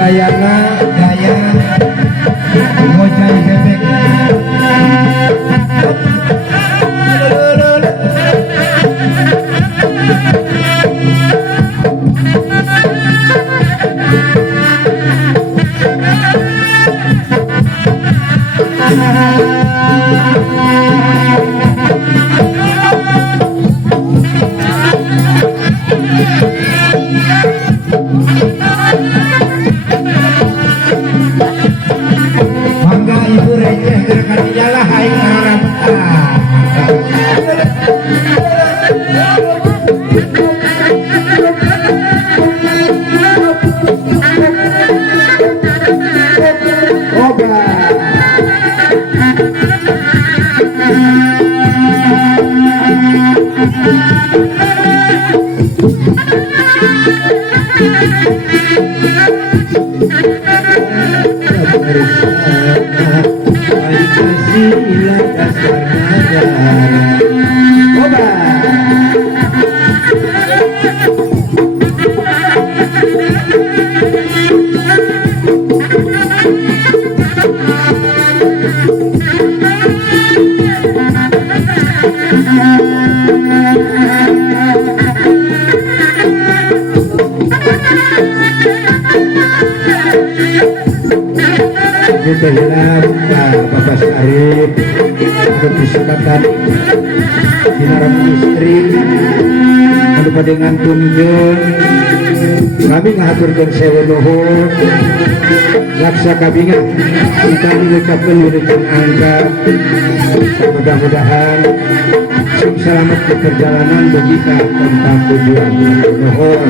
gayana gaya ngocai bebek. Mangga ibu receh gerakan iyalah hai harap. Dalam Bapak Syarif berpisahkan dinaram istri anu dengan tunjun kami ngaturkan sewa nuhun laksa kabingan kita mengucapkan wiridan angka mudah-mudahan selamat di perjalanan bagi kita tentang tujuan nuhun.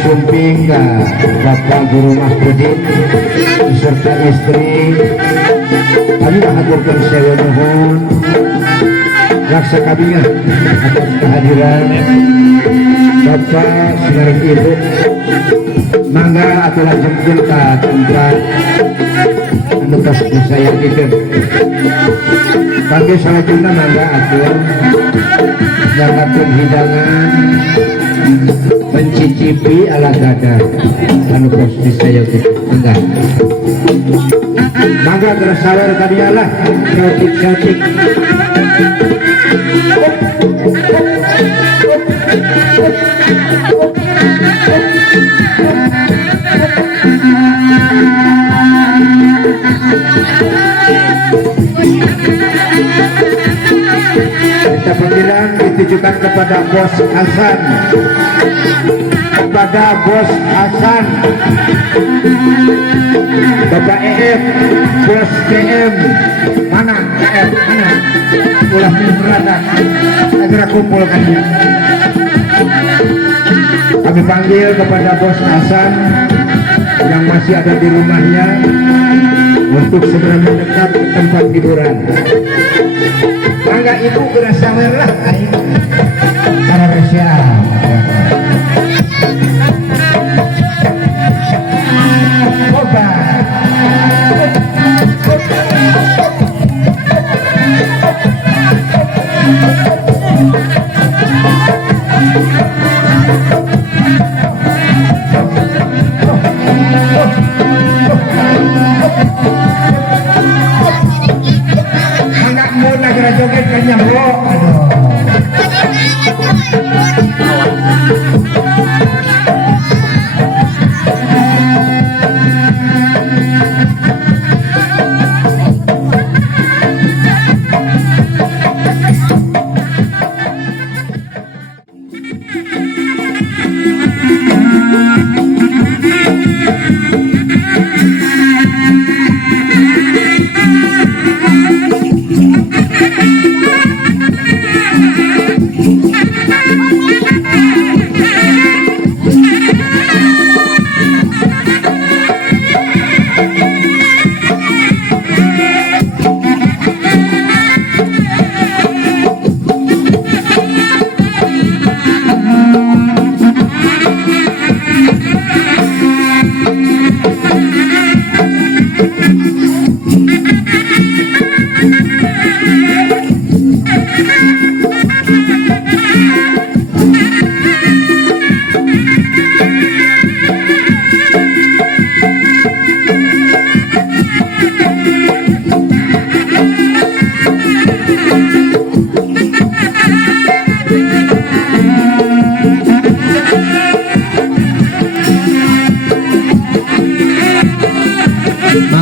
Sumping ke Bapak Guru Mahfudin beserta istri kami mengaturkan sewa nuhun laksa kabingan atas kehadiran Bapak Sinareng Ibu mangga atau lanjutkan ke tempat anu tos saya itu bagi selanjutnya mangga atur mendapatkan hidangan mencicipi ala gadar anu pos saya enggak mangga tersawar tadi Allah cantik-cantik kita panggilan ditujukan kepada Bos Hasan, kepada Bos Hasan, Bapak EF, Bos DM, mana EF, mana ulah berada, segera kumpulkan. Kami panggil kepada Bos Hasan yang masih ada di rumahnya untuk segera mendekat ke tempat hiburan. Mangga ibu kena sawer lah para Rusia. joget kenyang lo. Aduh.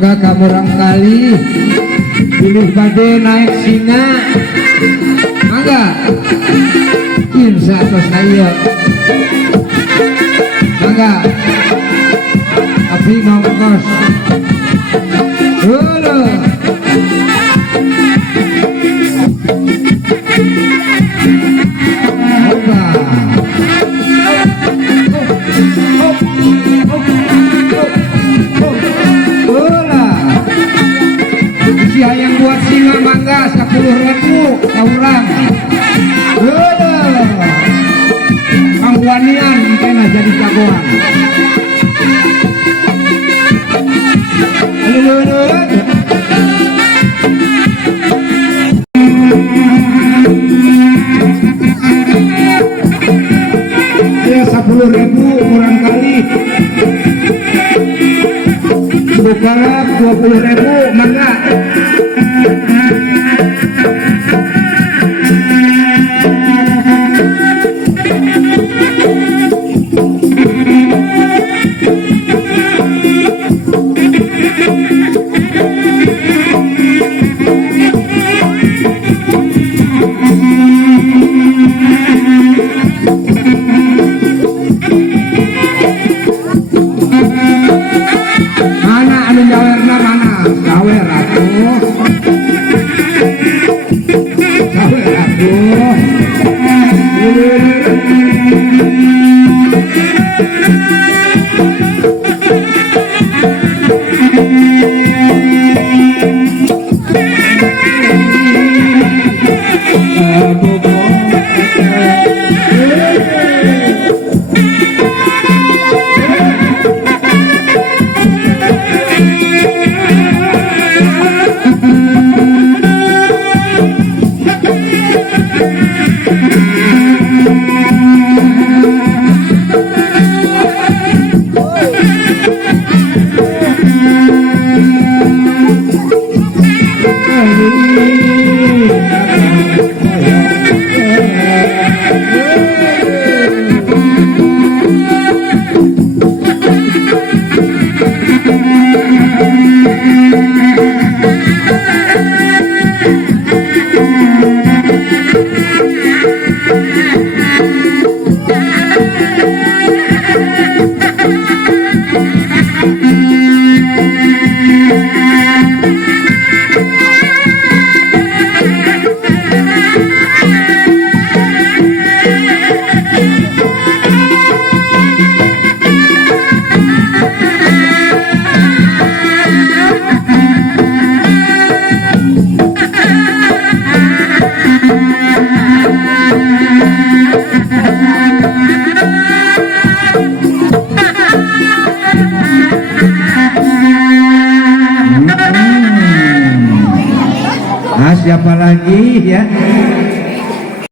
mangga kamu kali pilih bade naik singa mangga insya Allah saya mangga tapi ngongkos dulu yang buat singa mangga 10.000 orang pangwanian kena jadi jagoan ya 10.000 orang kali bukan 20.000 mangga siapa lagi ya